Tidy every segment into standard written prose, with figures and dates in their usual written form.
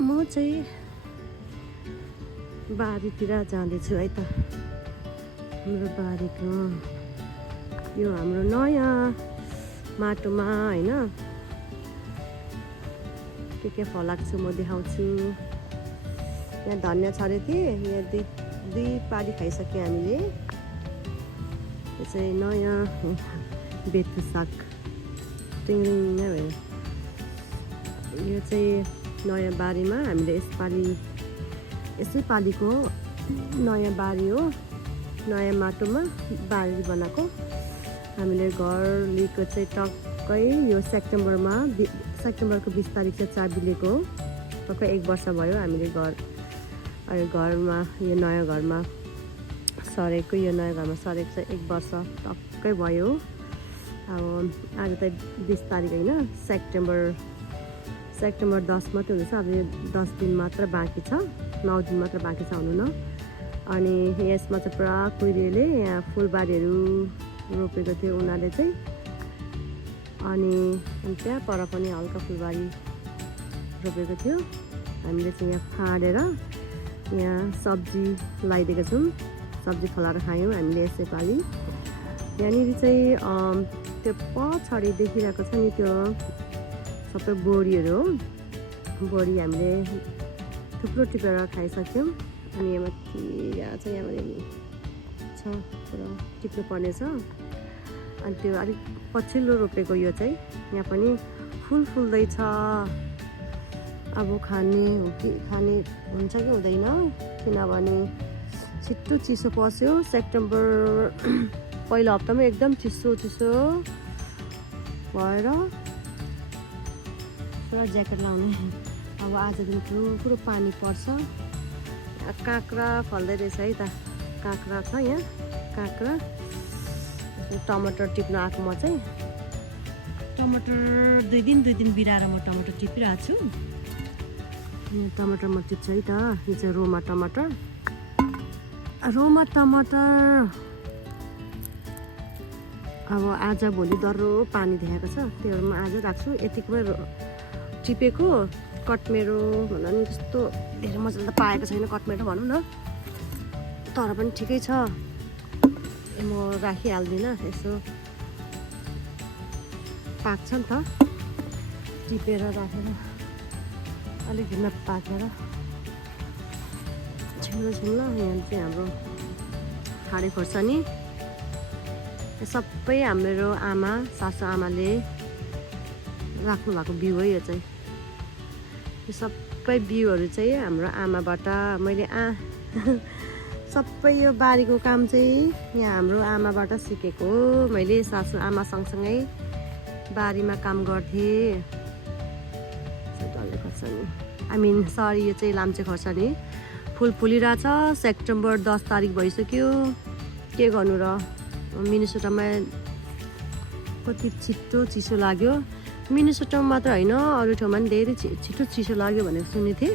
म चाहिँ बारीतिर जाँदैछु है त। हाम्रो बारीको यो हाम्रो नयाँ माटोमा होइन के फलाएको छु म देखाउँछु। यहाँ धनियाँ छरेको थिएँ, यहाँ दुई पाली खाइसक्यो हामीले। यो चाहिँ नयाँ बेथु साग टिङ्रिङ भयो। यो चाहिँ नयाँ बारीमा हामीले यसै पालीको नयाँ बारी हो। नयाँ माटोमा बारी बनाएको हामीले घर लिएको चाहिँ टक्कै यो सेप्टेम्बरको 20 तारिक चाहिँ चाबी लिएको हो। टक्कै 1 वर्ष भयो हामीले घरमा यो नयाँ घरमा सरेको। यो नयाँ घरमा सरेको चाहिँ 1 वर्ष टक्कै भयो। अब आज त 20 तारिक होइन, सेप्टेम्बर 10 मात्रै हुँदैछ। अब यो 10 दिन मात्र बाँकी छ, 9 दिन मात्र बाँकी छ हुनु न। अनि यसमा चाहिँ पुरा कुहिरेले यहाँ फुलबारीहरू रोपेको थियो उनीहरूले चाहिँ। अनि त्यहाँ पर पनि हल्का फुलबारी रोपेको थियो। हामीले चाहिँ यहाँ फाँडेर यहाँ सब्जी लगाइदिएका छौँ। सब्जी फलाएर खायौँ हामीले यसै पालि। यहाँनिर चाहिँ त्यो पछाडि देखिरहेको छ नि त्यो सबै बोडीहरू हो। बोडी हामीले थुप्रो टिपेर खाइसक्यौँ। अनि यहाँ माथि चाहिँ यहाँबाट छ पुरा टिप्नु पर्ने छ। अनि त्यो अलिक पछिल्लो रोपेको यो चाहिँ यहाँ पनि फुल्दैछ। अब खाने हुन्छ कि हुँदैन, किनभने छिट्टो चिसो पस्यो। सेप्टेम्बर पहिलो हप्तामा एकदम चिसो भएर पुरा ज्याकेट लाउने। अब आज दिन पुरो पानी पर्छ। काँक्रा फल्दै रहेछ है त। काँक्रा छ यहाँ, काँक्रा। टमाटर टिप्न आएको म चाहिँ। टमाटर 2 दिन बिराएर म टमाटर टिपिरहेको छु। टमाटर म टिप्छ है त। यो चाहिँ रोमा टमाटर। अब आज भोलि दर्रो पानी देखाएको छ, त्योहरू म आज राख्छु। यतिकोमै टिपेको कटमेरो भन्दा पनि त्यस्तो धेरै मजाले त पाएको छैन कटमेरो भनौँ न, तर पनि ठिकै छ। म राखिहाल्दिनँ, यसो पाक्छ नि त टिपेर राखेर अलिक ढिलो पाकेर छिम्लो यहाँ चाहिँ हाम्रो खाडे खोर्सानी। सबै हाम्रो सासु आमाले राख्नु भएको बिउ हो। यो चाहिँ यो सबै बिउहरू चाहिँ हाम्रो आमाबाट मैले सबै यो बारीको काम चाहिँ यहाँ हाम्रो आमाबाट सिकेको हो। मैले सासु आमा सँगसँगै बारीमा काम गर्थेँ। डल्ले खोर्सानी यो चाहिँ लाम्चे खोर्सानी फुलिरहेछ। सेप्टेम्बर 10 तारिक भइसक्यो। के गर्नु र, मिनेसोटामा कति छिट्टो चिसो लाग्यो। मिनेसोटामा मात्र होइन, अरू ठाउँमा पनि धेरै छिटो चिसो लाग्यो भनेर सुनेको थिएँ।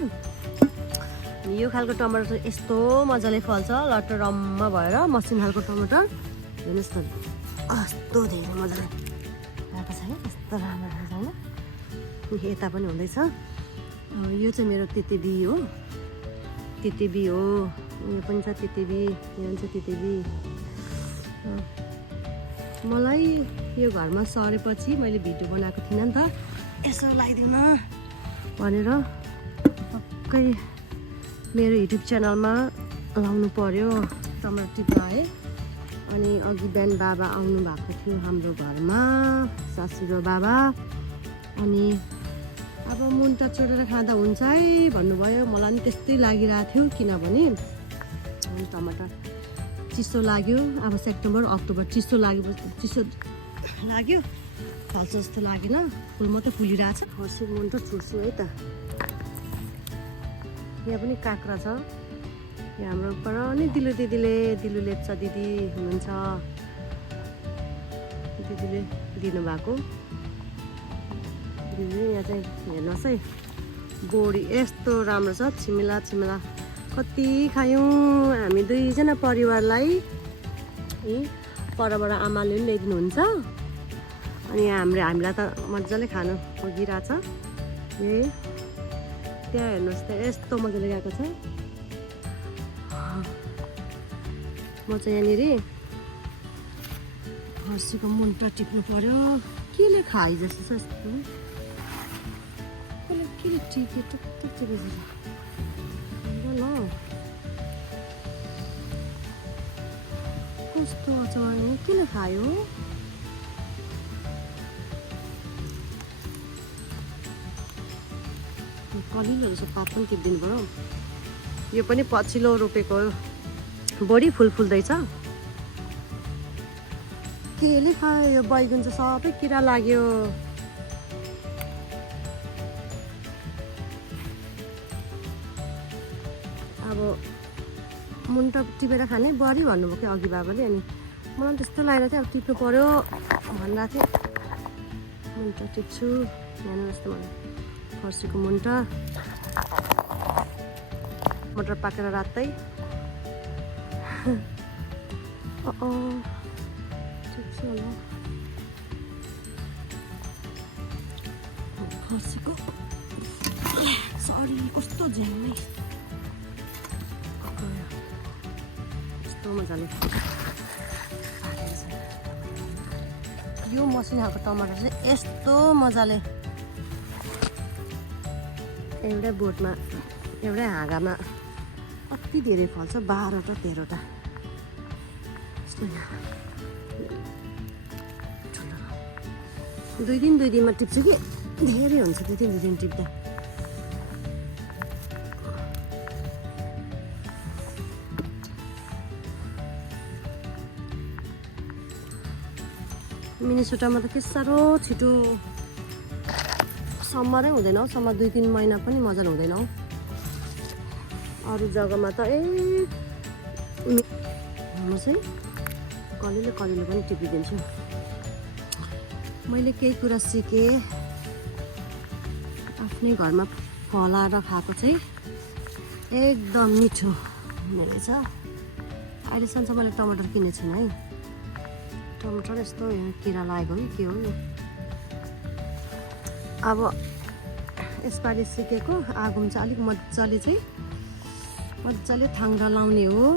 यो खालको टमाटर चाहिँ यस्तो मजाले फल्छ, लटरम्म भएर। मसिनो खालको टमाटर हेर्नुहोस् न, कस्तो धेरै मजाले आएको छ है, कस्तो राम्रो छ होइन। यता पनि हुँदैछ। यो चाहिँ मेरो तितेबी हो। यो पनि छ तितेबी, यो पनि छ तितेबी। मलाई यो घरमा सरेपछि मैले भिडियो बनाएको थिइनँ नि त, यसो लगाइदिउँ न भनेर टक्कै मेरो युट्युब च्यानलमा लाउनु पर्यो। टमाटर टिप्न आएँ। अनि अघि बिहान बाबा आउनु भएको थियो हाम्रो घरमा, सासू र बाबा। अनि अब मुन्टा छोडेर खाँदा हुन्छ है भन्नुभयो। मलाई पनि त्यस्तै लागिरहेको थियो, किनभने टमाटर चिसो लाग्यो। अब सेप्टेम्बर अक्टोबर चिसो लाग्यो, फल्छ जस्तो लागेन। फुल मात्रै फुलिरहेछ। खोर्सी मुन्टा छुट्छु है त। यहाँ पनि काँक्रा छ। यहाँ हाम्रो पर नि दिलु लेप्चा दिदी हुनुहुन्छ, दिदीले दिनुभएको। यहाँ चाहिँ हेर्नुहोस् है, बोडी यस्तो राम्रो छ। छिमेला कति खायौँ हामी 2जना परिवारलाई। परबाट आमाले पनि ल्याइदिनुहुन्छ। अनि हामीलाई त मजाले खानु पुगिरहेछ। त्यहाँ हेर्नुहोस् त यस्तो मजाले गएको छ। म चाहिँ यहाँनिर फर्सीको मुन्टा टिप्नु पर्यो। केले खाइ जस्तो छ यस्तो कसले केले टिप्यो टुक्टुक टिपेछ ल कस्तो अचार केले खायो। कलिलो रहेछ पात पनि टिपिदिनु पर्यो। यो पनि पछिल्लो रोपेको बढी फुल फुल्दैछ। केले खायो यो बैगुन चाहिँ सबै किरा लाग्यो। अब मुन्टा टिपेर खाने बढी भन्नुभयो कि अघि बाबाले। अनि मलाई त्यस्तो लागेर चाहिँ अब टिप्नु पर्यो भनेर थिएँ। मुन्टा टिप्छु यहाँ जस्तो भन्नु फर्सीको मुन्टा। मटर पाकेर रातै होला फर्सीको सरी कस्तो झ्यामै यस्तो मजाले यो मसिनो खालको टमाटर चाहिँ यस्तो मजाले एउटै बोटमा एउटै हाँगामा कति धेरै फल्छ 12वटा 13वटा यस्तो। दुई दिनमा टिप्छु कि धेरै हुन्छ 2 दिन टिप्दा। मिनेसोटामा त के साह्रो छिटो समरै हुँदैन हौ। समर 2-3 महिना पनि मजाले हुँदैन हौ। अरू जग्गामा त म चाहिँ कलिलो पनि टिपिदिन्छु। मैले केही कुरा सिकेँ आफ्नै घरमा फलाएर खाएको चाहिँ एकदम मिठो हुने रहेछ। अहिलेसम्म चाहिँ मैले टमाटर किनेको छैन है। टमाटर यस्तो किरा लागेको कि के हो यो। अब यसपालि सिकेको आगोमा चाहिँ अलिक मजाले थाङ्रा लाउने हो।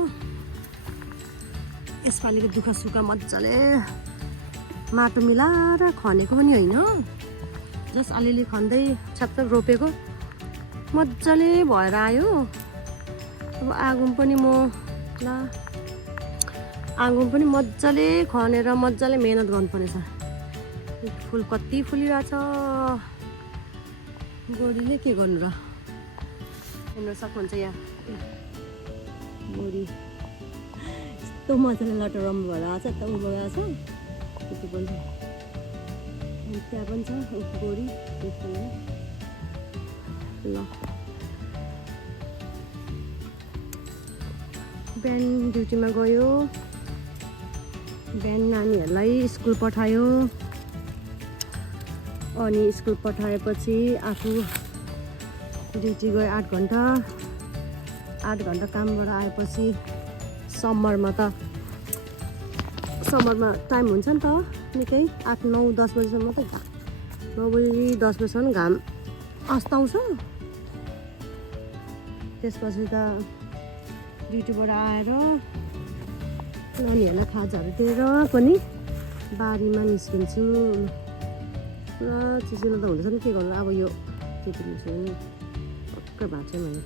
यसपालिको दुःख सुख मजाले माटो मिलाएर खनेको पनि होइन, जस्ट अलिअलि खन्दै छापछाप रोपेको मजाले भएर आयो। अब आगोमा पनि पनि मजाले खनेर मजाले मेहनत गर्नुपर्ने छ। फुल कति फुलिरहेछ। गोरीले के गर्नु र हेर्न सक्नुहुन्छ यहाँ गोरी यस्तो मजाले लटरम भएर आएको छ। यता उँभो गएको छ त्यति पनि त्यहाँ पनि छ गोरी ल। बिहान ड्युटीमा गयो, बिहान नानीहरूलाई स्कुल पठायो। अनि स्कुल पठाएपछि आफू ड्युटी गयो 8 घन्टा कामबाट आएपछि समरमा टाइम हुन्छ नि त निकै 8, 9, 10 बजीसम्म त 9 बजी 10 बजीसम्म घाम अस्ताउँछ। त्यसपछि त ड्युटीबाट आएर नानीहरूलाई खाजाहरू दिएर पनि बारीमा निस्किन्छु। पुरा चिसो त हुँदैछ नि के गर्नु। अब यो टिपिदिन्छु नि पक्का भएको छ मैले।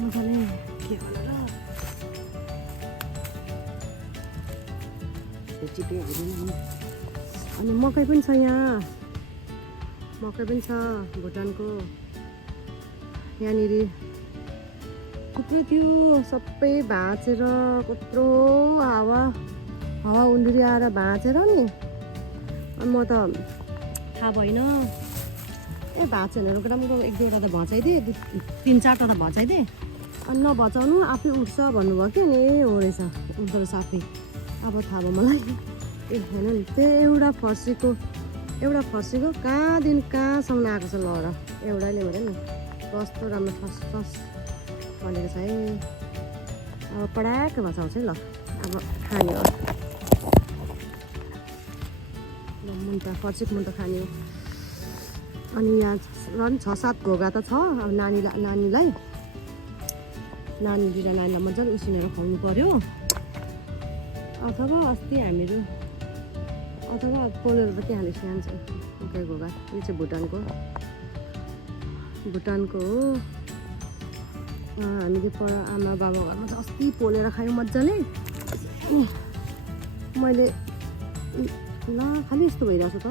मजाले के भनेर टिपिहाल्दिनँ। अनि मकै पनि छ यहाँ, मकै पनि छ भुटानको। यहाँनिर थुप्रै थियो सबै भाँचेर कत्रो हावा उन्धुरी आएर भाँचेर नि। अनि म त थाहा भएन भाँचेनहरू राम्रो 1-2वटा त भचाइदिएँ, 3-4वटा त भचाइदिएँ। अनि नभचाउनु आफै उठ्छ भन्नुभयो कि अनि हो रहेछ उठ्दो रहेछ आफै। अब थाहा भयो मलाई होइन नि त्यो एउटा फर्सीको कहाँदेखि कहाँसम्म आएको छ लहर एउटाले हेर नि कस्तो राम्रो फर्स्ट भनेको छ है। अब अब पड्याक बचाउँछ है ल अब खाने हो मुन्टा फर्सिक मुन्टा खाने हो अनि यहाँ झन् 6-7 घोगा त छ अब नानीलाई दुईवटा नानीलाई मजाले उसिनेर खुवाउनु पर्यो अथवा अस्ति हामीहरू अथवा पोलेर त के हालेको खान्छ एकै घोगा यो चाहिँ भुटानको हो हामीले पर आमा बाबा घरमा चाहिँ अस्ति पोलेर खायौँ मजाले मैले ल खालि यस्तो भइरहेको छ त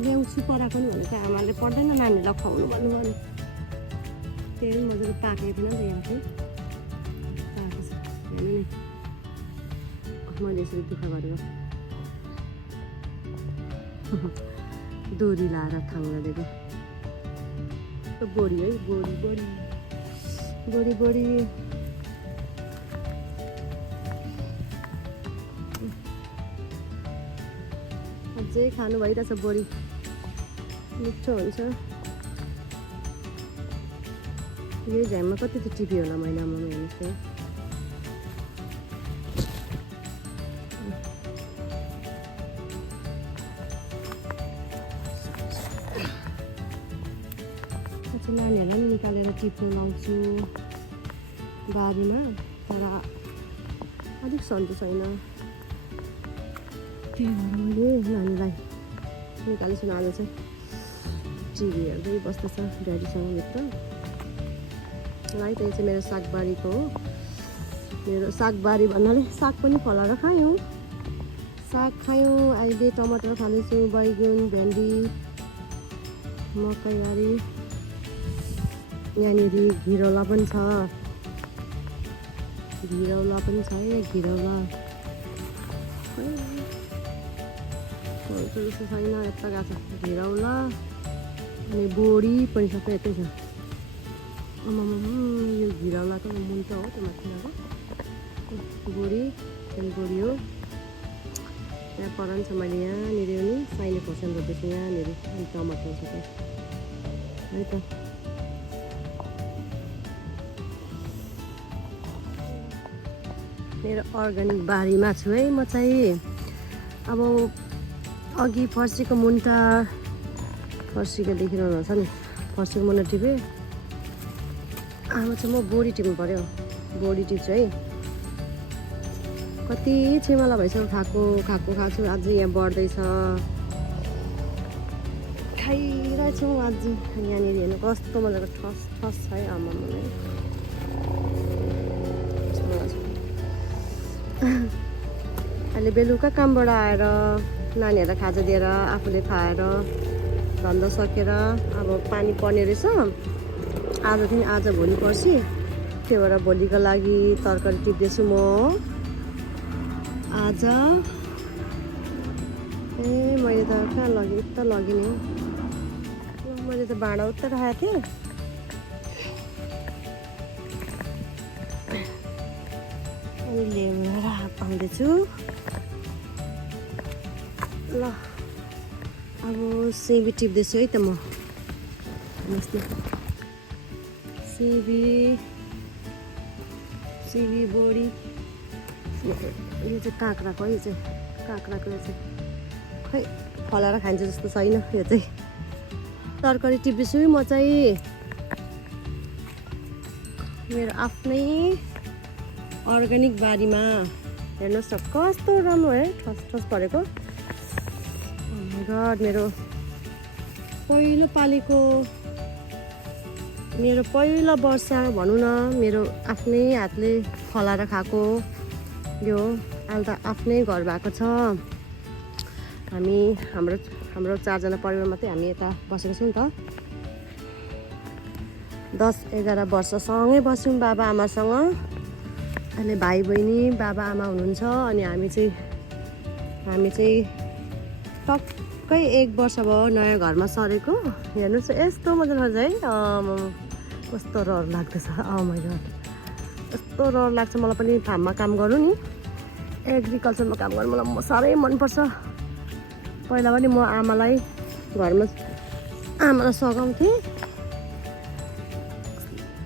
ल्याउँछु पराएको नि भनेको आमाले पर्दैन नानीहरूलाई खुवाउनु भन्नुभयो नि त्यही मजाले पाकेको थिएन नि त यहाँ चाहिँ पाएको छ हेर्नु नि मैले यसरी दुःख गरेर डोरी लाएर थाङ्ना दिएको बोडी है बोडी अझै खानु भइरहेछ बोडी मिठो हुन्छ यही झ्याममा कति त टिप्यो होला महिनामा हेर्नुहोस् त नानीहरूलाई पनि निकालेर टिप्नु लाउँछु बारीमा तर अलिक सन्चो छैन त्यही भएर मैले नानीलाई निकालेछु आज चाहिँ टिभी हेर्दै बस्दैछ ड्याडीसँग भित्र है त्यही चाहिँ मेरो सागबारीको हो मेरो सागबारी भन्नाले साग पनि फलाएर खायौँ अहिले टमाटर खाँदैछु बैगुन भेन्डी मकैबारी यहाँनिर घिरौला पनि छ घिरौला है घिरौला जस्तो छैन यता गएको छ घिरौला अनि बोडी पनि सबै यतै छ यो घिरौलाको मुन्टा हो त्यो माथिको बोडी बोडी हो यहाँ परान छ मैले यहाँनिर नि साइने खोर्सानी रोप्दैछु यहाँनिर अनि टमाटर छ है त मेरो अर्ग्यानिक बारीमा छु है म चाहिँ अब अघि फर्सीको मुन्टा फर्सीको देखिरहनु छ नि फर्सीको मुन्टा टिपेँ अब चाहिँ म बोडी टिप्नु पऱ्यो बोडी टिप्छु है कति छिमेला भइसक्यो खाएको छु आज यहाँ बढ्दैछ खाइरहेछौँ आज यहाँनिर हेर्नु कस्तो मजाको ठस छ है आमामा अहिले बेलुका कामबाट आएर नानीहरूलाई खाजा दिएर आफूले खाएर धन्दा सकेर अब पानी पर्ने रहेछ आज भोलि पर्सि त्यही भएर भोलिको लागि तरकारी टिप्दैछु म आज मैले त कहाँ लगेँ उता लगेँ नि मैले त भाँडा उता राखेको थिएँ अनि ल्याएर पाउँदैछु ल अब सिबी टिप्दैछु है त म हेर्नुहोस् न सिबी बोडी यो चाहिँ काँक्राको यो चाहिँ खै फलाएर खान्छ जस्तो छैन यो चाहिँ तरकारी टिप्दैछु म चाहिँ मेरो आफ्नै अर्ग्यानिक बारीमा हेर्नुहोस् न कस्तो राम्रो है ठस परेको गड मेरो पहिलो वर्ष भनौँ न मेरो आफ्नै हातले फलाएर खाएको यो अहिले त आफ्नै घर भएको छ हाम्रो 4जना परिवार मात्रै हामी यता बसेको छौँ नि त 10-11 वर्षसँगै बस्यौँ बाबा आमासँग अहिले भाइ बहिनी बाबा आमा हुनुहुन्छ अनि हामी चाहिँ टक्कै 1 वर्ष भयो नयाँ घरमा सरेको हेर्नुहोस् यस्तो मजा लाग्छ है कस्तो रहर लाग्दैछ माइ गड यस्तो रहर लाग्छ मलाई पनि फार्ममा काम गर्नु नि एग्रिकल्चरमा काम गर्नु मलाई साह्रै मनपर्छ पहिला पनि म आमालाई सघाउँथेँ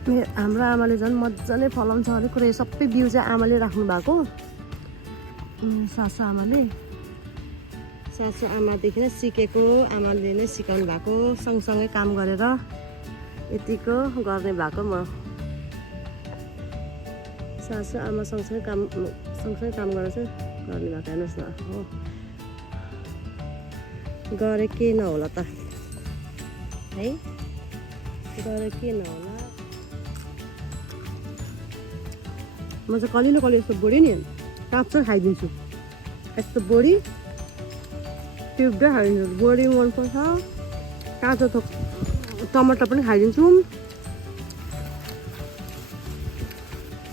हाम्रो आमाले झन् मजाले फलाउँछ हरेक कुरा यो सबै बिउ चाहिँ आमाले राख्नु भएको सासु आमादेखि नै सिकेको आमाले नै सिकाउनु भएको सँगसँगै काम गरेर यतिको गर्ने भएको म सासु आमा सँगसँगै काम गरेर चाहिँ गर्ने भएको हेर्नुहोस् न हो गरे के नहोला त है गरे के नहोला म चाहिँ कलिलो यस्तो बोडी नि काँचो खाइदिन्छु यस्तो बोडी टिप्दै खाइदिन्छु बोडी मनपर्छ काँचो टमाटर पनि खाइदिन्छु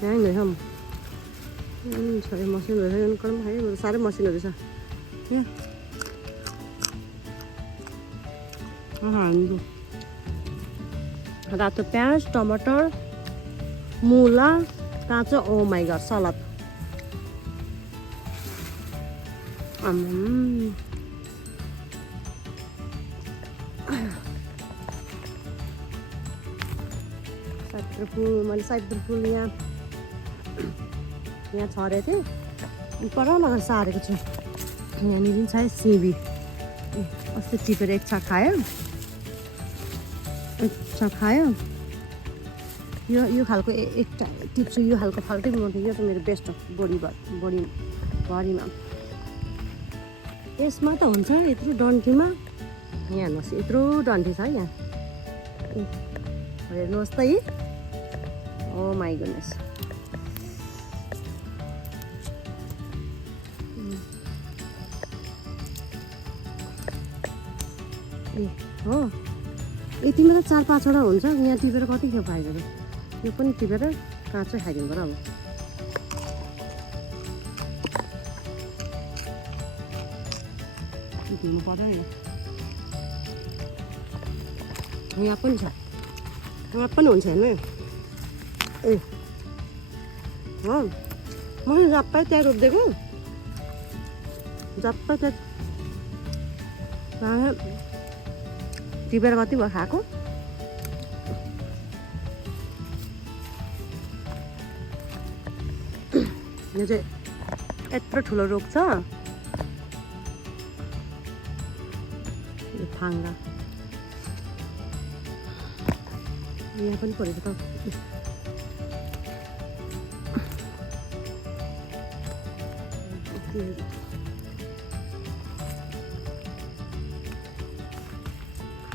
यहाँ रहेछ साह्रै मसिनो रहेछ कलम खायो साह्रै मसिनो रहेछ यहाँ हाल्नु रातो प्याज टमाटर मुला काँचो ओ माई गड सलाद सयपत्री फुल मैले सयपत्री फुल यहाँ छरेको थिएँ पर लगाएर सारेको छु यहाँनिर छ सिबी अस्ति टिपेर एक छाक खायो यो खालको एकटा टिप्छु यो खालको फाल्टै म यो त मेरो बेस्ट हो बडीमा यसमा त हुन्छ यत्रो डन्ठीमा यहाँ हेर्नुहोस् यत्रो डन्ठी छ यहाँ हेर्नुहोस् त है ओ माई गुडनेस हो यतिमा त 4-5वटा हुन्छ यहाँ टिपेर कति खेप खाइदिएर यो पनि टिपेर काँचै खाइदिनु पर्यो अब धुनु पर्यो यहाँ पनि छ यहाँ पनि हुन्छ हेर्नु ए हो म झप्पै त्यहाँ रोपिदिएको झप्पै त्यहाँ टिपेर कति भयो खाएको यो चाहिँ यत्रो ठुलो रोग छ यो फाङ्गा यहाँ पनि परेको त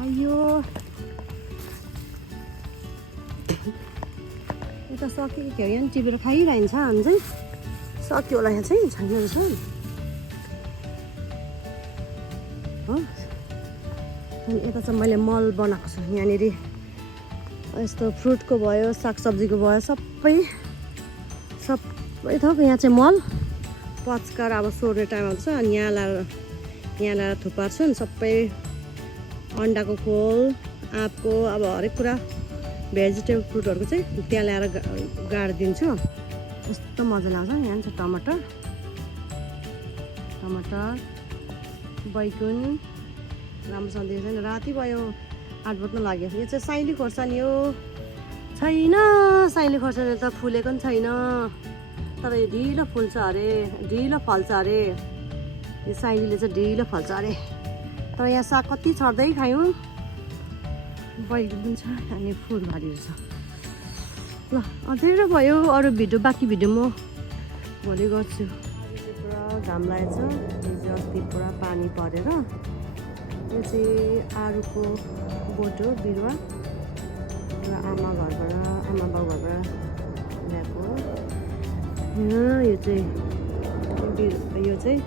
आयो यता सक्यो क्या यहाँ टिपेर खाइरहन्छ अनि चाहिँ सक्यो होला यहाँ चाहिँ छैन रहेछ हो अनि यता चाहिँ मैले मल बनाएको छु यहाँनिर यस्तो फ्रुटको भयो सागसब्जीको भयो सबै थोक यहाँ चाहिँ मल पचकार अब सोर्ने टाइम आउँछ अनि यहाँ ल्याएर थुपार्छु नि सबै अन्डाको खोल आँपको अब हरेक कुरा भेजिटेबल फ्रुटहरूको चाहिँ त्यहाँ ल्याएर गाडिदिन्छु यस्तो मजा लाग्छ यहाँ चाहिँ टमाटर बैगुन राम्रोसँग देख्छ नि राति भयो 8 बज्न लाग्यो यो चाहिँ साइली खोर्सानी हो छैन साइली खोर्सानी त फुलेको पनि छैन तर यो ढिलो फुल्छ अरे ढिलो फल्छ अरे यो साइलीले चाहिँ ढिलो फल्छ अरे तर यहाँ साग कति छर्दै खायौँ बैगुन पनि छ अनि फुलबारी रहेछ ल अझै भयो अरू भिडियो बाँकी भिडियो म भोलि गर्छु पुरा घाम लागेको छ हिजो अस्ति पुरा पानी परेर यो चाहिँ आरुको बोट हो बिरुवा र आमा बाउ घरबाट ल्याएको यो चाहिँ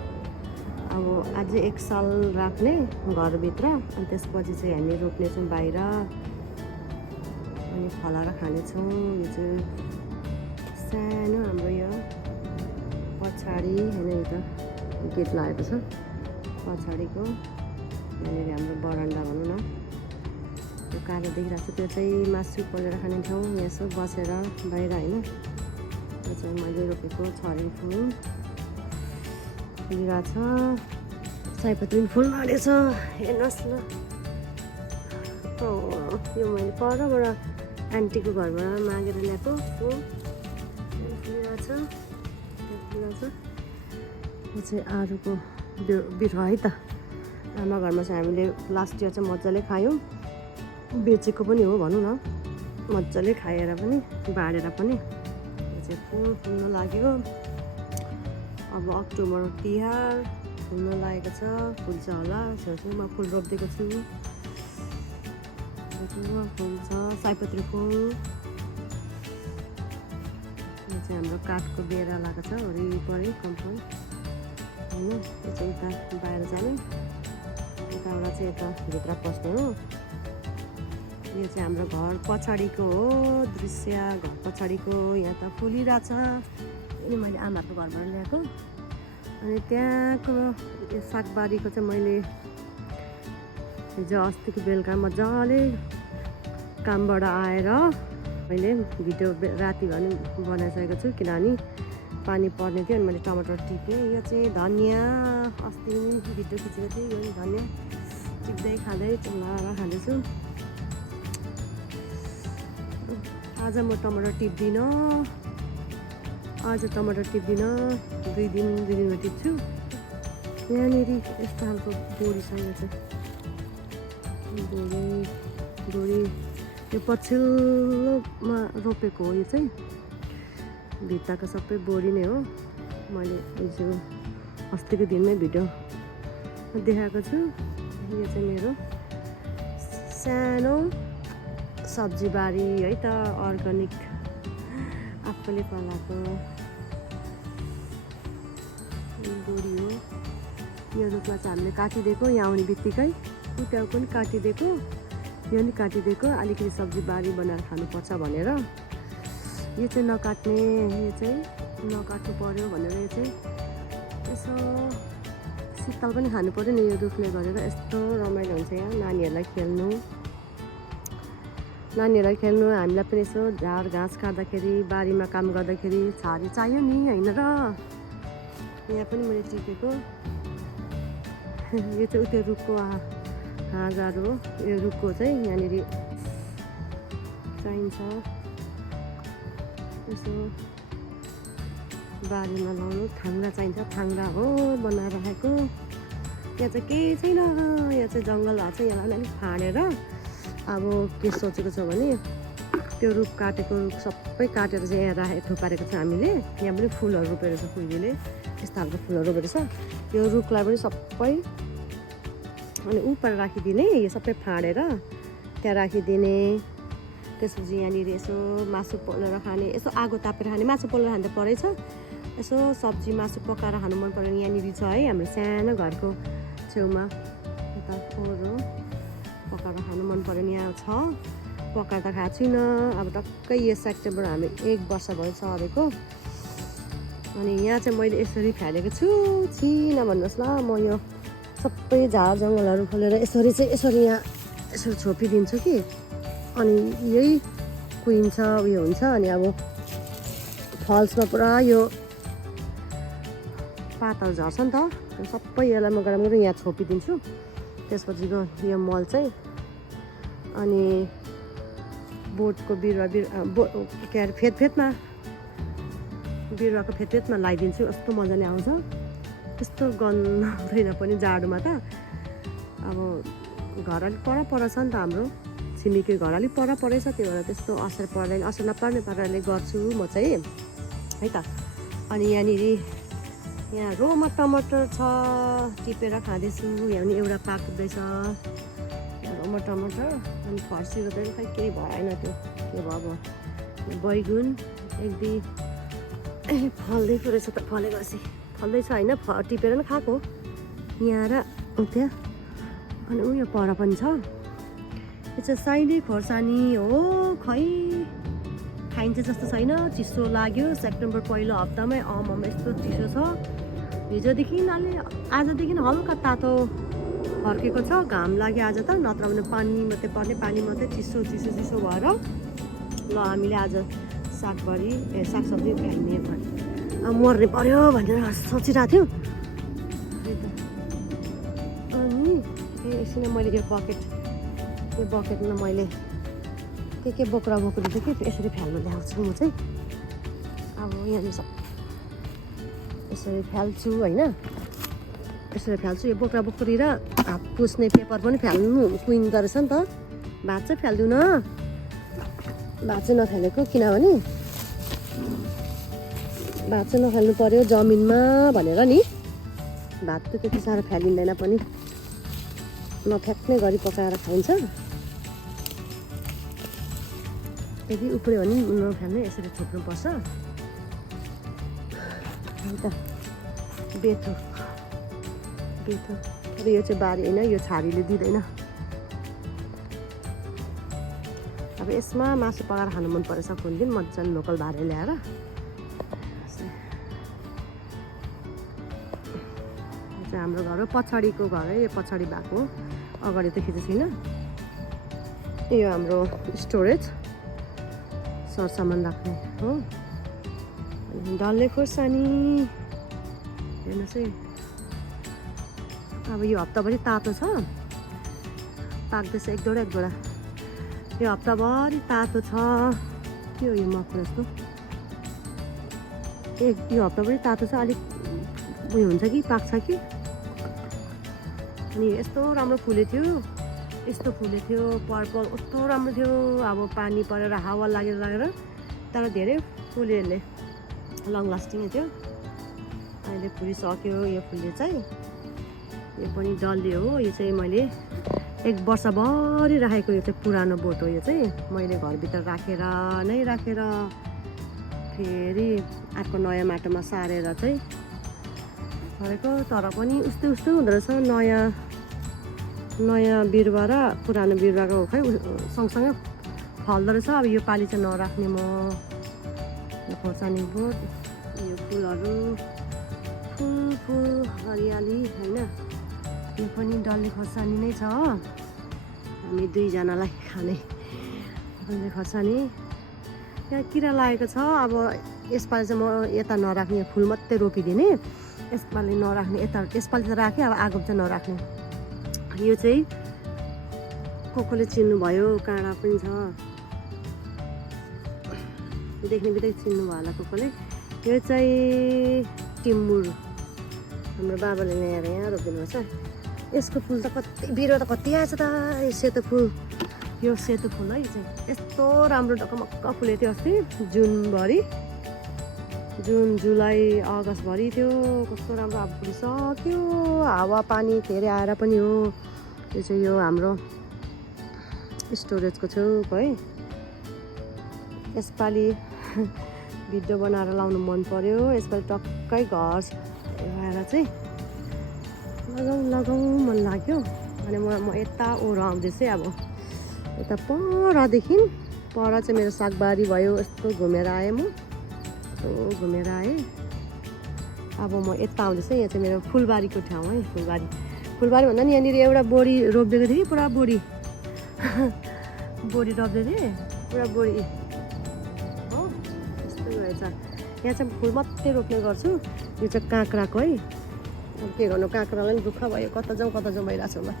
अब अझै 1 साल राख्ने घरभित्र अनि त्यसपछि चाहिँ हामी रोप्नेछौँ बाहिर अनि फलाएर खानेछौँ यो चाहिँ सानो हाम्रो यो पछाडि होइन यो त गेट लागेको छ पछाडिको यहाँनिर हाम्रो बरन्डा भनौँ न त्यो कालो देखिरहेको छ त्यो चाहिँ मासु पोलेर खाने ठाउँ यहाँ यसो बसेर बाहिर होइन त्यो चाहिँ मैले रोपेको छरेको फुल फुलिरहेछ सयपत्री फुल मारेछ हेर्नुहोस् न यो मैले परबाट आन्टीको घरबाट मागेर ल्याएको फुल फुलिरहेछ फुलिरहेछ। यो चाहिँ आरुको बिरुवा है त। आमा घरमा चाहिँ हामीले लास्ट इयर चाहिँ मजाले खायौँ, बेचेको पनि हो भनौँ न, मजाले खाएर पनि बाँडेर पनि। यो चाहिँ फुल फुल्न लाग्यो। अब अक्टोबर तिहार फुल्न लागेको छ, फुल्छ होला। छेउछेउमा फुल रोपिदिएको छु, फुल्छ सयपत्री फुल। यो चाहिँ हाम्रो काठको बेरा लगाएको छ वरिपरि कम्पाउन्ड होइन। यो चाहिँ उता बाहिर जाने, यताबाट चाहिँ यता भित्र पस्ने हो। यो चाहिँ हाम्रो घर पछाडिको हो दृश्य, घर पछाडिको। यहाँ त फुलिरहेछ, अनि मैले आमाको घरबाट ल्याएको। अनि त्यहाँको यो सागबारीको चाहिँ मैले हिजो अस्तिको बेलुका मजाले कामबाट आएर मैले भिडियो राति भए पनि बनाइसकेको छु, किनभने पानी पर्ने थियो। अनि मैले टमाटर टिपेँ। यो चाहिँ धनियाँ अस्ति भिडियो खिचेको थिएँ, यो धनियाँ टिप्दै खाँदै चलाएर खाँदैछु। आज म टमाटर टिप्दिनँ, आज टमाटर टिप्दिनँ, दुई दिनमा टिप्छु। यहाँनिर यस्तो खालको बोडी छ। यो चाहिँ बोडी यो पछिल्लोमा रोपेको हो। यो चाहिँ भित्ताको सबै बोडी नै हो। मैले हिजो अस्तिको दिनमै भिडियो देखाएको छु। यो चाहिँ मेरो सानो सब्जी बारी है त, अर्ग्यानिक आफूले फलाएको बोडी हो। यो रुखमा चाहिँ हामीले काटिदिएको, यहाँ आउने बित्तिकै उट्याउ पनि काटिदिएको, यो पनि काटिदिएको, अलिकति सब्जी बारी बनाएर खानुपर्छ भनेर। यो चाहिँ नकाट्ने, यो चाहिँ नकाट्नु पर्यो भनेर यो चाहिँ यसो शीतल पनि खानु पर्यो नि यो रुखले गरेर। यस्तो रमाइलो हुन्छ यहाँ नानीहरूलाई खेल्नु, हामीलाई पनि यसो झार घाँस काट्दाखेरि, बारीमा काम गर्दाखेरि छहारी चाहियो नि होइन र। यहाँ पनि मैले टिपेको। यो चाहिँ त्यो रुखको हाँगाहरू हो। यो रुखको चाहिँ यहाँनिर चाहिन्छ, यसो बारीमा लाउनु। थाङ्गा चाहिन्छ, थाङ्गा हो बनाएर राखेको। यहाँ चाहिँ केही छैन, यहाँ चाहिँ जङ्गल भएको छ। यहाँ अलिक फाँडेर अब के सोचेको छ भने त्यो रुख काटेको रुख सबै काटेर चाहिँ यहाँ थुपारेको छ हामीले। यहाँ पनि फुलहरू रोपेर छ, फुलीले यस्तो खालको फुलहरू रोपेर छ। यो रुखलाई पनि सबै अनि उपर राखिदिने, यो सबै फाँडेर त्यहाँ राखिदिने। त्यसपछि यहाँनिर यसो मासु पोलेर खाने, यसो आगो तापेर खाने। मासु पोलेर खाने त परै छ, यसो सब्जी मासु पकाएर खानु मन पऱ्यो भने यहाँनिर छ है हाम्रो सानो घरको छेउमा। यता फोहोर पकाएर खानु मन पऱ्यो भने यहाँ छ। पकाएर त खाएको छुइनँ, अब टक्कै यो सेप्टेम्बर हामी 1 वर्ष भयो सरेको। अनि यहाँ चाहिँ मैले यसरी फालेको छु, छिन भन्नुहोस् ल। म यो सबै झार जङ्गलहरू खोलेर यसरी यहाँ यसरी छोपिदिन्छु कि, अनि यही कुहिन्छ उयो हुन्छ। अनि अब फल्समा पुरा यो पातहरू झर्छ नि त, सबै यसलाई म गरम गरेर यहाँ छोपिदिन्छु। त्यसपछिको यो मल चाहिँ अनि बोटको बिरुवा के अरे फेदमा बिरुवाको फेदमा लगाइदिन्छु। यस्तो मजाले आउँछ, त्यस्तो गन्दैन पनि जाडोमा त। अब घर अलिक पर छ नि त, हाम्रो छिमेकी घर अलिक परै छ, त्यो भएर त्यस्तो असर पर्दैन, असर नपर्ने पाराले गर्छु म चाहिँ है त। अनि यहाँनिर यहाँ रोमा टमाटर छ, टिपेर खाँदैछु। यहाँ पनि एउटा पाक्दैछ रोमा टमाटर। अनि फर्सी रोपेर खै केही भएन, त्यो के भयो अब। बैगुन एक दुई फल्दै रहेछ त, फलेपछि फल्दैछ होइन, टिपेर पनि खाएको यहाँ र त्यहाँ। अनि उयो पर पनि छ, यो चाहिँ साइली खोर्सानी हो। खै खाइन्छ जस्तो छैन, चिसो लाग्यो। सेप्टेम्बर पहिलो हप्तामै आमामा यस्तो चिसो छ। हिजोदेखि आजदेखि हल्का तातो फर्केको छ, घाम लाग्यो आज त, नत्र भने पानी मात्रै पर्ने, पानी मात्रै चिसो भएर। ल हामीले आज सागसब्जी खाइने मर्ने पर्यो भनेर सोचिरहेको थियौँ। अनि एकछिन मैले यो बकेटमा मैले के बोक्रा बोक्री चाहिँ के यसरी फ्याल्नु ल्याउँछु म चाहिँ। अब यहाँनिर सब यसरी फ्याल्छु होइन, यसरी फ्याल्छु। यो बोक्रा बोक्री र हात पुस्ने पेपर पनि फ्याल्नु कुहिँदो रहेछ नि त। भात चाहिँ फ्याल्दिनँ, भात चाहिँ नफ्यालेको, किनभने भात चाहिँ नफाल्नु पर्यो जमिनमा भनेर नि। भात त त्यति साह्रो फ्यालिँदैन पनि, नफ्याक्ने गरी पकाएर खाइन्छ। त्यति उक्रियो भने नफ्याल्ने, यसरी छोप्नुपर्छ। अन्त बेथो बेथो तर यो चाहिँ बारी होइन, यो छारीले दिँदैन। अब यसमा मासु पकाएर खानु मन परेछ कुन दिन मजाले लोकल भारे ल्याएर। चाहिँ हाम्रो घर हो, पछाडिको घर है, यो पछाडि भएको, अगाडि त खिचेको छैन। यो हाम्रो स्टोरेज सरसामान राख्ने हो। डल्ले खोर्सानी हेर्नुहोस् है, अब यो हप्ताभरि तातो छ, पाक्दैछ एक दुईवटा। यो हप्ताभरि तातो छ, के हो यो मको जस्तो, यो हप्ताभरि तातो छ। अलिक उयो हुन्छ कि पाक्छ कि। अनि यस्तो राम्रो फुलेको थियो, यस्तो फुलेको थियो, पर्पल कस्तो राम्रो थियो। अब पानी परेर हावा लागेर तर धेरै फुल्यो, यसले लङ लास्टिङ थियो। अहिले फुलिसक्यो यो फुलले चाहिँ। यो पनि डल्ले हो, यो चाहिँ मैले 1 वर्षभरि राखेको। यो चाहिँ पुरानो बोट हो, यो चाहिँ मैले घरभित्र राखेर फेरि अर्को नयाँ माटोमा सारेर चाहिँ गरेको। तर पनि उस्तै हुँदो रहेछ, नयाँ बिरुवा र पुरानो बिरुवाको खै सँगसँगै फल्दो रहेछ। अब यो पालि चाहिँ नराख्ने म। यो खोर्सानी बोट, यो फुलहरू, फुल हरियाली होइन। यो पनि डल्ले खोर्सानी नै छ, हामी 2जनालाई खाने डल्ले खोर्सानी। यहाँ किरा लागेको छ। अब यसपालि चाहिँ म यता नराख्ने, फुल मात्रै रोपिदिने। यसपालि नराख्ने, यसपालि त राखेँ, अब आगो चाहिँ नराख्ने। यो चाहिँ कोले चिन्नुभयो, काँडा पनि छ, देख्ने बित्तिकै चिन्नुभयो होला कोले। यो चाहिँ टिमुर, हाम्रो बाबाले ल्याएर यहाँ रोपिदिनुपर्छ। यसको फुल त कति बिरुवा त कति आएछ त। यो सेतो फुल, यो सेतो फुल है चाहिँ यस्तो राम्रो ढकमक्क फुलेको थियो अस्ति जुन जुलाई अगस्तभरि थियो। कस्तो राम्रो अब फुलिसक्यो, हावा पानी धेरै आएर पनि हो। यो चाहिँ यो हाम्रो स्टोरेजको छेउको है। यसपालि भिडियो बनाएर लाउनु मन पर्यो। यसपालि टक्कै घर भएर चाहिँ लगाउँ मन लाग्यो। अनि म यता ओह्रो आउँदैछु। अब यता परदेखि चाहिँ मेरो सागबारी भयो, यस्तो घुमेर आएँ म, घुमेर आएँ। अब म यता आउँदैछु। यहाँ चाहिँ मेरो फुलबारीको ठाउँ है। फुलबारी भन्दा नि यहाँनिर एउटा बोडी रोपिदिएको थिएँ कि, पुरा बोडी रोप्दै थिएँ, पुरा बोडी हो। यस्तो रहेछ। यहाँ चाहिँ फुल मात्रै रोप्ने गर्छु। यो चाहिँ काँक्राको है। अब के गर्नु, काँक्रालाई पनि दुःख भयो, कता जाउँ भइरहेको छ ल।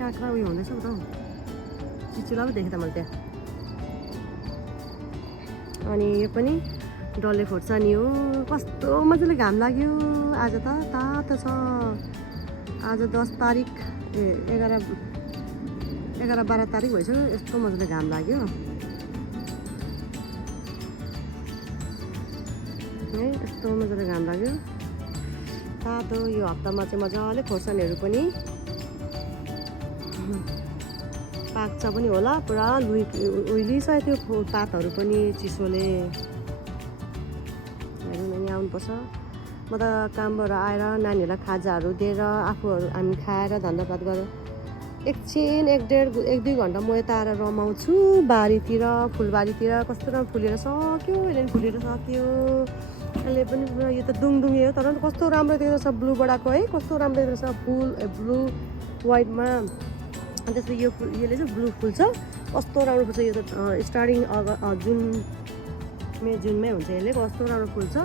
काँक्रा उयो हुँदैछ त हौ, चिचुला पो देखेँ त मैले त्यहाँ। अनि यो पनि डल्ले खोर्सानी हो। कस्तो मजाले घाम लाग्यो आज त, तातो छ। आज 10 तारिक 11-12 तारिक भइसक्यो। यस्तो मजाले घाम लाग्यो है, यस्तो मजाले घाम लाग्यो तातो। यो हप्तामा चाहिँ मजाले खोर्सानीहरू पनि पाक्छ पनि होला। पुरा उइलिसक्यो त्यो पातहरू पनि चिसोले। हेर्नु न, यहाँ आउनुपर्छ। म त कामबाट आएर नानीहरूलाई खाजाहरू दिएर हामी खाएर धन्दापात गरेर एकछिन 1-2 घन्टा म यता आएर रमाउँछु बारीतिर, फुलबारीतिर। कस्तो राम्रो फुलेर सक्यो, अहिले फुलेर सक्यो। अहिले पनि यो त दुङदुङे हो, तर कस्तो राम्रो देख्दो छ ब्लूबाटको है। कस्तो राम्रो देख्दो छ फुल, ब्लू वाइटमा। अनि त्यसपछि यो फुल, यसले चाहिँ ब्लू फुल्छ, कस्तो राम्रो फुल्छ। यो त स्टार्टिङ जुनमै हुन्छ यसले, कस्तो राम्रो फुल्छ।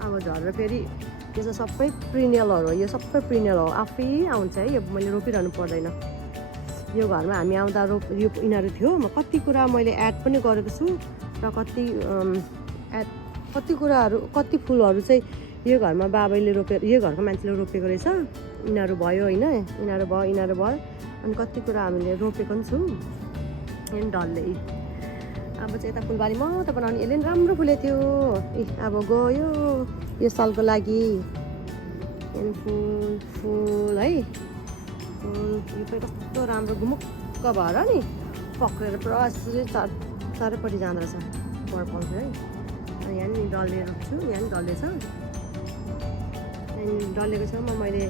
अब झरेर फेरि यो चाहिँ सबै प्रिनियलहरू हो, यो सबै प्रिनियल हो, आफै आउँछ है। यो मैले रोपिरहनु पर्दैन। यो घरमा हामी आउँदा यो यिनीहरू थियो म कति कुरा मैले एड पनि गरेको छु र कति कुराहरू कति फुलहरू चाहिँ यो घरमा बाबैले रोपेर यो घरको मान्छेले रोपेको रहेछ यिनीहरू भयो होइन यिनीहरू भयो अनि कति कुरा हामीले रोपेको पनि छु यहाँ डल्लै अब चाहिँ यता फुलबारी मात्रै बनाउने यसले पनि राम्रो फुलेको थियो अब गयो यो सालको लागि फुल है फुल यो पनि कस्तो राम्रो गुमुक्क भएर नि पक्रेर पुरा यसरी चारैपट्टि जाँदो रहेछ पर्पल है अनि यहाँ नि डल्ले रोप्छु यहाँ नि डल्ले छ अनि डल्लेको छेउमा मैले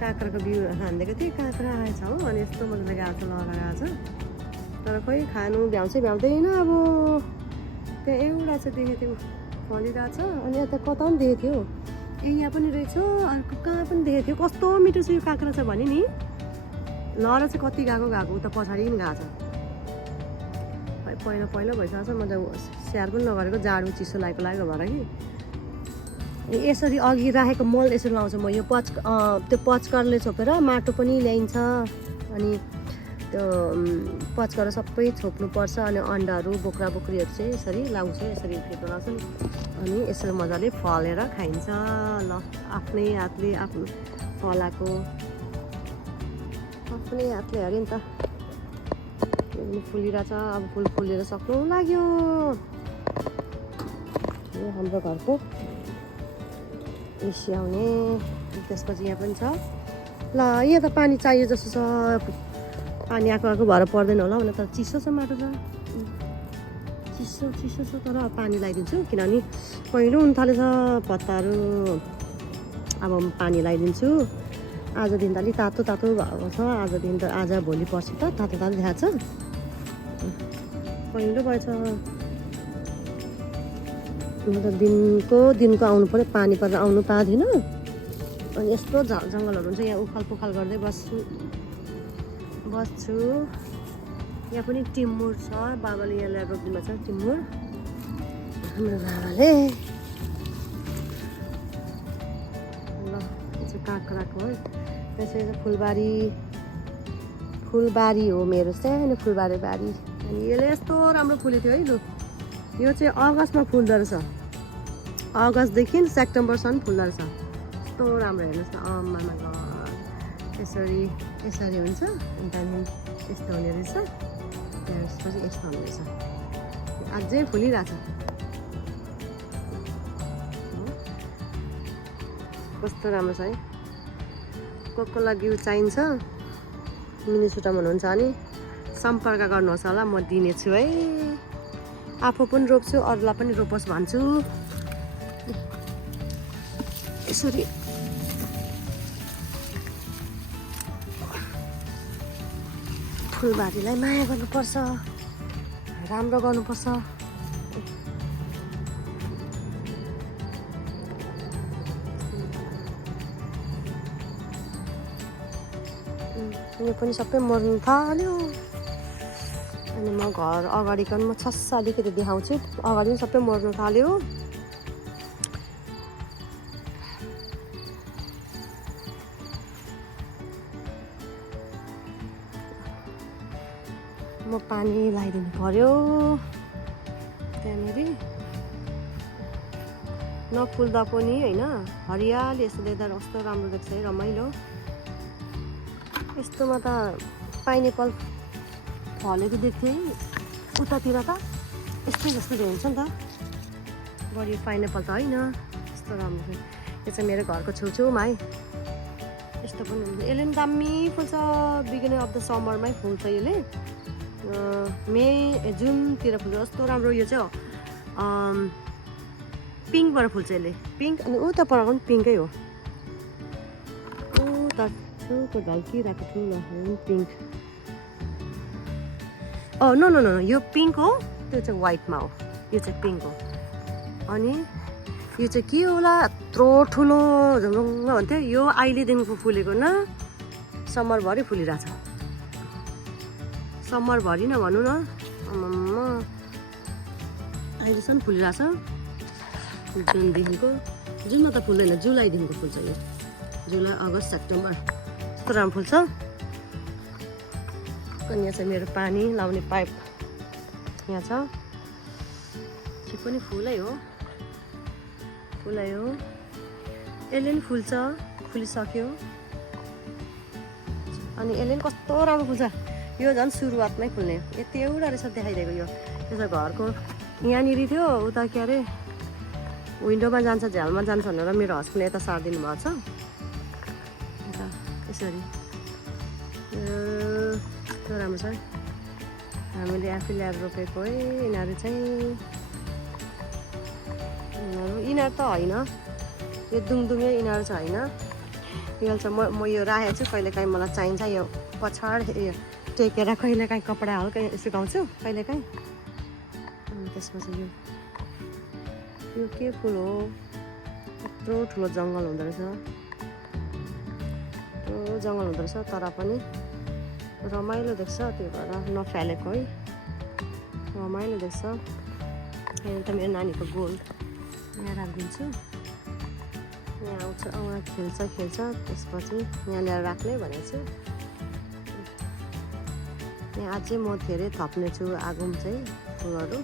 काँक्राको बिउ हानिदिएको थिएँ काँक्रा आएछ हो अनि यस्तो मजाले गाछो लगाएको छ तर खोइ खानु भ्याउँदैन अब त्यहाँ एउटा चाहिँ देखेको थियो फलिरहेको छ अनि यता कता पनि देखेको थियो यहाँ पनि रहेछ अर्को कहाँ पनि देखेको थियो कस्तो मिठो छ यो काँक्रा छ भने नि लहरा चाहिँ कति गएको उता पछाडि पनि गएको छ पहिलो भइसकेको छ मैले स्याहार पनि नगरेको जाडो चिसो लागेको भएर कि यसरी अघि राखेको मल यसरी लाउँछु म यो त्यो पचकरले छोपेर माटो पनि ल्याइन्छ अनि त्यो पचकर सबै छोप्नुपर्छ अनि अन्डाहरू बोक्राहरू चाहिँ यसरी लाउँछु यसरी फेर्नु लाउँछु अनि यसरी मजाले फलेर खाइन्छ ल आफ्नै हातले आफ्नो फलाएको आफ्नै हातले अरे नि त फुलिरहेछ अब फुल फुलेर सक्नु लाग्यो यो हाम्रो घरको एसियाउने त्यसपछि यहाँ पनि छ ल यहाँ त पानी चाहियो जस्तो छ पानी आएको भएर पर्दैन होला भने तर चिसो छ माटो छ चिसो छ तर पानी लगाइदिन्छु किनभने पहिलो हुन थालेछ पत्ताहरू अब पानी लगाइदिन्छु आजदेखि त अलिक तातो भएको छ आजदेखि त आज भोलि पर्सि त तातो देखाएको छ पहिलो भएछ म त दिनको आउनु पऱ्यो पानी परेर आउनु पाँदिनँ अनि यस्तो जङ्गलहरू हुन्छ यहाँ उखाल पुखाल गर्दै बस्छु यहाँ पनि टिमुर छ बाबाले यहाँ ल्याएर रोप्दिनु छ टिमुर हाम्रो बाबाले ल यो चाहिँ काँक्राको है त्यसरी फुलबारी हो मेरो सानो फुलबारी बारी अनि यसले यस्तो राम्रो फुलेको थियो है लु यो चाहिँ अगस्तमा फुल्दो रहेछ अगस्तदेखि सेप्टेम्बरसम्म फुल्दो रहेछ यस्तो राम्रो हेर्नुहोस् न आमामा यसरी हुन्छ अनि त्यहाँदेखि यस्तो हुने रहेछ त्यसपछि यस्तो हुने रहेछ अझै फुलिरहेछ कस्तो राम्रो छ है को लागि चाहिन्छ मिनिसुटामा हुनुहुन्छ भने सम्पर्क गर्नुहोस् होला म दिनेछु है आफू पनि रोप्छु अरूलाई पनि रोपोस् भन्छु यसरी फुलबारीलाई माया गर्नुपर्छ राम्रो गर्नुपर्छ यो पनि सबै मर्नु थाल्यो अनि म घर अगाडिको म छस्सा अलिकति देखाउँछु अगाडि पनि सबै मर्नु थाल्यो म पानी लगाइदिनु पर्यो त्यहाँनिर नफुल्दा पनि होइन हरियाली यस्तो देख्दा कस्तो राम्रो देख्छ है रमाइलो यस्तोमा त पाइनएप्पल फलेको देख्थेँ उतातिर त यस्तै जस्तो हुन्छ नि त बढी पाइनएप्पल त होइन यस्तो राम्रो छ यो चाहिँ मेरो घरको छेउछेउमा है यस्तो पनि हुन्छ यसले पनि दामी फुल्छ बिगिनिङ अफ द समरमै फुल्छ यसले मे जुनतिर फुल्छ कस्तो राम्रो यो चाहिँ पिङ्कबाट फुल्छ यसले पिङ्क अनि उता पराको पनि पिङ्कै हो उता छेउको ढल्किरहेको ठुलो पिङ्क नो यो पिङ्क हो त्यो चाहिँ व्हाइटमा हो यो चाहिँ पिङ्क हो अनि यो चाहिँ के होला यत्रो ठुलो झुङ्गुङ्ग भन्थ्यो यो अहिलेदेखिको फुलेको न समरभरि फुलिरहेछ समरभरि न भनौँ न अहिलेसम्म फुलिरहेछ जुनदेखिको जुनमा त फुल्दैन जुलाईदेखिको फुल्छ यो जुलाई अगस्त सेप्टेम्बर यस्तो राम्रो फुल्छ अनि यहाँ चाहिँ मेरो पानी लाउने पाइप यहाँ छ। यो पनि फुलै हो, फुलै हो। यसले नि फुल्छ, फुलिसक्यो। अनि यसले नि कस्तो राम्रो फुल्छ। यो झन् सुरुवातमै फुल्ने हो। यति एउटा रहेछ देखाइदिएको यो। यो चाहिँ घरको यहाँनिर थियो, उता के अरे विन्डोमा जान्छ, झ्यालमा जान्छ भनेर मेरो हस्बेन्डले यता सारिदिनु भएको छ। यता यसरी त्यो राम्रो छ। हामीले आफै ल्याएर रोपेको है यिनीहरू चाहिँ। यिनीहरू त होइन, यो दुङदुङे यिनीहरू चाहिँ होइन। यिनीहरू चाहिँ म यो राखेको छु, कहिलेकाहीँ मलाई चाहिन्छ। यो पछाडि यो टेकेर कहिलेकाहीँ कपडा हल्का सुकाउँछु कहिलेकाहीँ। अनि त्यसपछि यो के फुल हो, यत्रो ठुलो जङ्गल हुँदो रहेछ, यत्रो जङ्गल हुँदो रहेछ, तर पनि रमाइलो देख्छ। त्यही भएर नफालेको है, रमाइलो देख्छ। यहाँ त मेरो नानीको गोल यहाँ राखिदिन्छु। यहाँ आउँछ, खेल्छ खेल्छ, त्यसपछि यहाँ ल्याएर राख्ने भनेको छु। यहाँ अझै म धेरै थप्ने छु आगोम चाहिँ फुलहरू।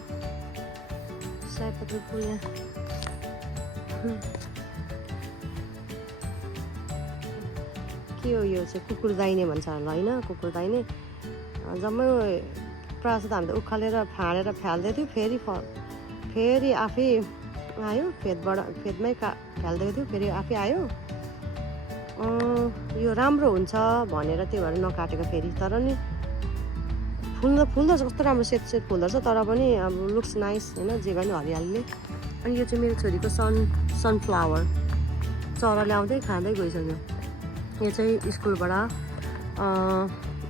सयपत्री फुल यहाँ के हो, यो चाहिँ कुकुर दाइने भन्छ होला होइन। कुकुर दाइने जम्मै प्रायः त हामीले उखालेर फाँडेर फ्याल्दै थियो, फेरि आफै आयो, फेदमै फ्याल्दै थियो, फेरि आफै आयो। यो राम्रो हुन्छ भनेर त्यही भएर नकाटेको फेरि। तर नि फुल्दो कस्तो राम्रो सेत फुल्दो रहेछ, तर पनि अब लुक्स नाइस होइन, जे पनि हरियालीले। अनि यो चाहिँ मेरो छोरीको सनफ्लावर चराले आउँदै खाँदै गइसक्यो। यो चाहिँ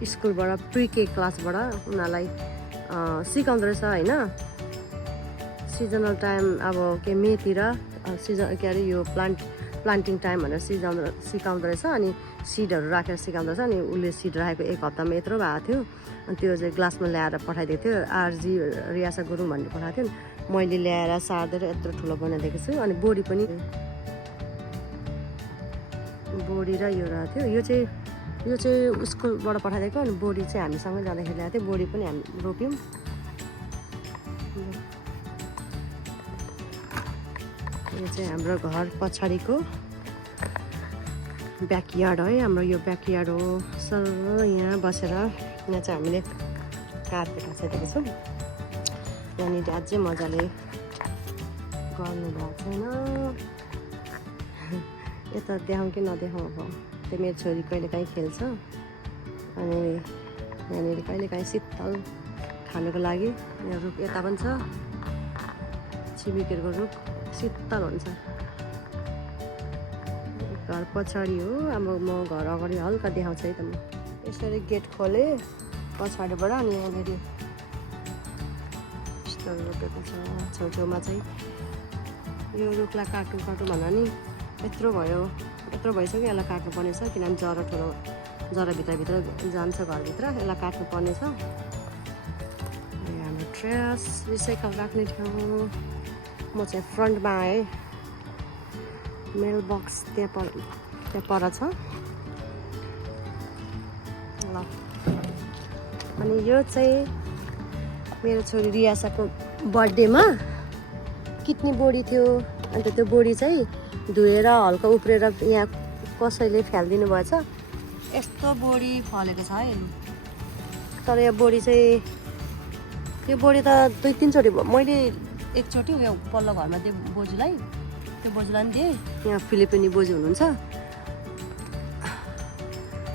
स्कुलबाट प्रिके क्लासबाट उनीहरूलाई सिकाउँदो रहेछ होइन। सिजनल टाइम अब के मेतिर के अरे यो प्लान्टिङ टाइम भनेर सिकाउँदो रहेछ। अनि सिडहरू राखेर सिकाउँदो रहेछ। अनि उसले सिड राखेको 1 हप्तामा यत्रो भएको थियो। अनि त्यो चाहिँ ग्लासमा ल्याएर पठाइदिएको थियो। आरजी रियासा गुरुङ भन्ने पठाएको थियो। मैले ल्याएर सार्दै यत्रो ठुलो बनाइदिएको छु। अनि बोडी पनि, बोडी र यो रहेको थियो। यो चाहिँ स्कुलबाट पठाइदिएको। अनि बोडी चाहिँ हामीसँगै जाँदाखेरि ल्याएको थियो। बोडी पनि हामी रोप्यौँ। यो चाहिँ हाम्रो घर पछाडिको ब्याकयार्ड है। हाम्रो यो ब्याकयार्ड हो। सर यहाँ बसेर यहाँ चाहिँ हामीले कार्पेट हासिदिएको छौँ। यहाँनिर अझै मजाले गर्नु भएको छैन। यता देखाउँ कि नदेखाउँ अब। त्यो मेरो छोरी कहिलेकाहीँ खेल्छ। अनि यहाँनिर कहिलेकाहीँ शीतल खानुको लागि यहाँ रुख यता पनि छ, छिमेकीहरूको रुख शीतल हुन्छ। घर पछाडि हो। अब म घर अगाडि हल्का देखाउँछु है त। म यसरी गेट खोलेँ पछाडिबाट। अनि यहाँनिर यस्तो रोपेको छ छेउछेउमा चाहिँ। यो रुखलाई काटौँ भन्दा नि यत्रो भइसक्यो। यसलाई काट्नुपर्ने छ, किनभने जरा भित्रभित्र जान्छ घरभित्र। यसलाई काट्नुपर्ने छ। हाम्रो ट्रेस रिसाइकल राख्ने ठाउँ। म चाहिँ फ्रन्टमा आएँ। मेल बक्स त्यहाँ पर छ ल। अनि यो चाहिँ मेरो छोरी रियासाको बर्थडेमा किड्नी बोडी थियो। अन्त त्यो बोडी चाहिँ धोएर हल्का उफ्रेर यहाँ कसैले फ्यालिदिनु भएछ। यस्तो बोडी फलेको छ है। तर यो बोडी चाहिँ, यो बोडी त 2-3 चोटि भयो। मैले एकचोटि उयो पल्लो घरमा त्यो बोजूलाई पनि दिएँ। यहाँ फिलिपिनी बोजू हुनुहुन्छ,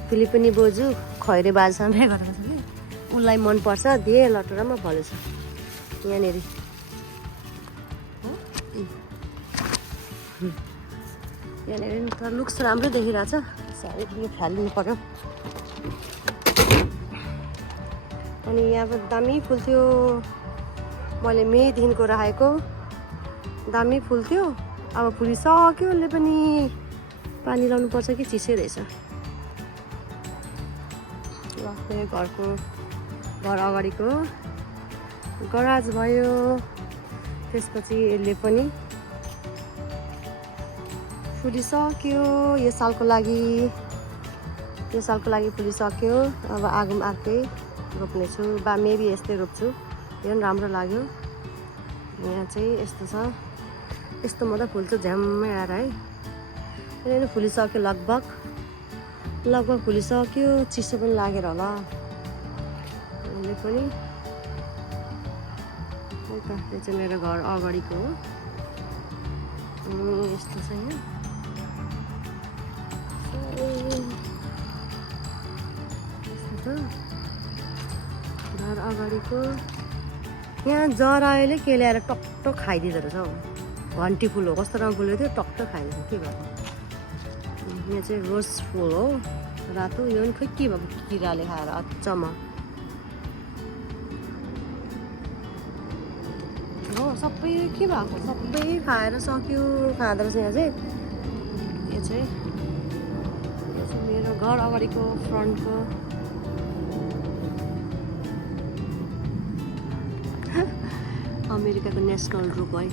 फिलिपिनी बोजू खैरे बाजेसँग बिहे गरेको छ कि उसलाई मनपर्छ, दिएँ लटोरामा फलेछ यहाँनिर। यहाँनिर त लुक्स राम्रो देखिरहेछ। साह्रै यो फ्यालिदिनु पर्यो। अनि यहाँ पनि दामी फुल थियो। मैले मेदेखिको राखेको दामी फुल थियो। अब फुलिसक्यो। उसले पनि पानी लाउनु पर्छ कि चिसै रहेछ। ल घर अगाडिको गराज भयो। त्यसपछि यसले पनि फुलिसक्यो। यो सालको लागि फुलिसक्यो। अब आगो अर्कै रोप्नेछु मेबी यस्तै रोप्छु। यो पनि राम्रो लाग्यो। यहाँ चाहिँ यस्तो छ, यस्तो मात्रै फुल्छ झ्याम्मै आएर है। यिनीहरू फुलिसक्यो लगभग फुलिसक्यो। चिसो पनि लागेर होला यसले पनि। यो चाहिँ मेरो घर अगाडिको हो। यस्तो छ यहाँ। यस्तो छ घर अगाडिको। यहाँ जरायोले के ल्याएर टकटक खाइदिँदो रहेछ हौ। घन्टी फुल हो, कस्तो राम्रो फुलेको थियो, टकटक खाइदिन्छ के भएको। यहाँ चाहिँ रोज फुल हो रातो। यो पनि खोइ के भएको किराले खाएर अचम्म हो। सबै के भएको, सबै खाएर सक्यो खाँदो रहेछ। यहाँ चाहिँ यो चाहिँ मेरो घर अगाडिको फ्रन्टको अमेरिकाको नेसनल रुख है,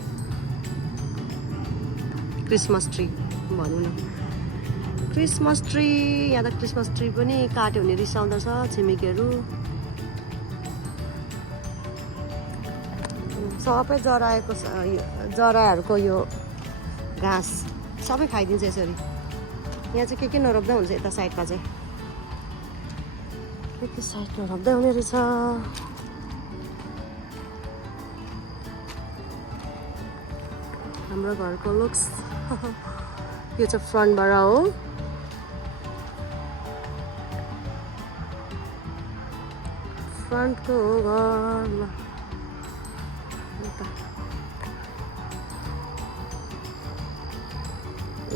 क्रिसमस ट्री भनौँ न। क्रिसमस ट्री, यहाँ त क्रिसमस ट्री पनि काट्यो भने रिसाउँदछ छिमेकीहरू। सबै जराहरूको यो घाँस सबै खाइदिन्छ यसरी। यहाँ चाहिँ के नरोप्दा हुन्छ, यता साइडमा चाहिँ के साइड नरोप्दा हुने रहेछ। हाम्रो घरको लुक्स यो चाहिँ फ्रन्टबाट हो। फ्रन्टको हो घर। ल